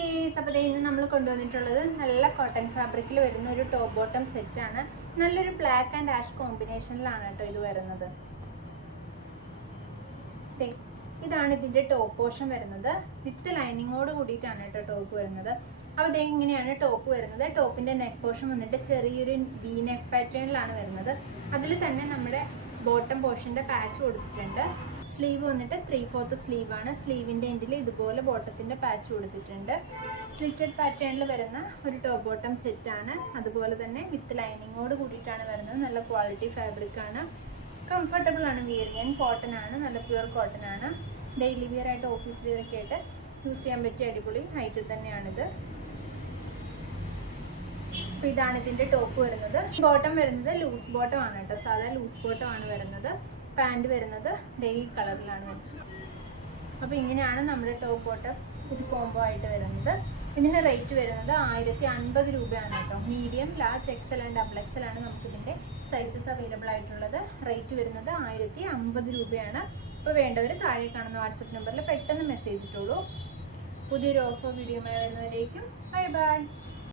കുട്ടീസ് അപ്പോൾ ഇന്ന് നമ്മൾ കൊണ്ടുവന്നിട്ടുള്ളത് നല്ല കോട്ടൺ ഫാബ്രിക്കിൽ വരുന്ന ഒരു ടോപ്പ് ബോട്ടം സെറ്റാണ് നല്ലൊരു ബ്ലാക്ക് ആൻഡ് ആഷ് കോമ്പിനേഷനിലാണ് കേട്ടോ ഇത് വരുന്നത്. ഇതാണ് ഇതിന്റെ ടോപ്പ് പോർഷൻ വരുന്നത്. വിത്ത് ലൈനിങ്ങോട് കൂടിയിട്ടാണ് കേട്ടോ ടോപ്പ് വരുന്നത്. അപ്പോൾ ദേ ഇങ്ങനെയാണ് ടോപ്പ് വരുന്നത്. ടോപ്പിന്റെ നെക്ക് പോർഷൻ വന്നിട്ട് ചെറിയൊരു വി നെക്ക് പാറ്റേണിലാണ് വരുന്നത്. അതിൽ തന്നെ നമ്മുടെ ബോട്ടം പോർഷന്റെ പാച്ച് കൊടുത്തിട്ടുണ്ട്. സ്ലീവ് വന്നിട്ട് ത്രീ ഫോർത്ത് സ്ലീവ് ആണ് സ്ലീവിന്റെ എൻഡിൽ ഇതുപോലെ ബോട്ടത്തിന്റെ പാച്ച് കൊടുത്തിട്ടുണ്ട്. സ്ലിറ്റഡ് പാറ്റേണിൽ വരുന്ന ഒരു ടോപ്പ് ബോട്ടം സെറ്റാണ്. അതുപോലെ തന്നെ വിത്ത് ലൈനിങ്ങോട് കൂടിയിട്ടാണ് വരുന്നത്. നല്ല ക്വാളിറ്റി ഫാബ്രിക് ആണ്. കംഫർട്ടബിൾ ആണ്. വിയർ ചെയ്യാൻ കോട്ടൺ ആണ്. നല്ല പ്യുവർ കോട്ടൺ ആണ്. ഡെയിലി വിയർ ആയിട്ട് ഓഫീസ് വിയർ ഒക്കെ ആയിട്ട് യൂസ് ചെയ്യാൻ പറ്റിയ അടിപൊളി ഹൈറ്റ് തന്നെയാണിത്. അപ്പൊ ഇതാണ് ഇതിന്റെ ടോപ്പ് വരുന്നത്. ബോട്ടം വരുന്നത് ലൂസ് ബോട്ടം ആണ് കേട്ടോ. സാധാ ലൂസ് ബോട്ടം ആണ് വരുന്നത്. പാന്റ് വരുന്നത് ഈ കളറിലാണ് വരുന്നത്. അപ്പൊ ഇങ്ങനെയാണ് നമ്മുടെ ടോപ്പ് ബോട്ടം ഒരു കോംബോ ആയിട്ട് വരുന്നത്. ഇതിന്റെ റേറ്റ് വരുന്നത് ആയിരത്തി അൻപത് രൂപയാണ് കേട്ടോ. Medium large XL and double XL ആണ് നമുക്ക് ഇതിന്റെ സൈസസ് അവൈലബിൾ ആയിട്ടുള്ളത്. റേറ്റ് വരുന്നത് ആയിരത്തി അമ്പത് രൂപയാണ്. അപ്പോൾ വേണ്ടവർ താഴെ കാണുന്ന വാട്സപ്പ് നമ്പറിൽ പെട്ടെന്ന് മെസ്സേജ് ഇട്ടോളൂ. പുതിയൊരു ഓഫർ വീഡിയോമായി വരുന്നവരേക്കും ബൈ ബൈ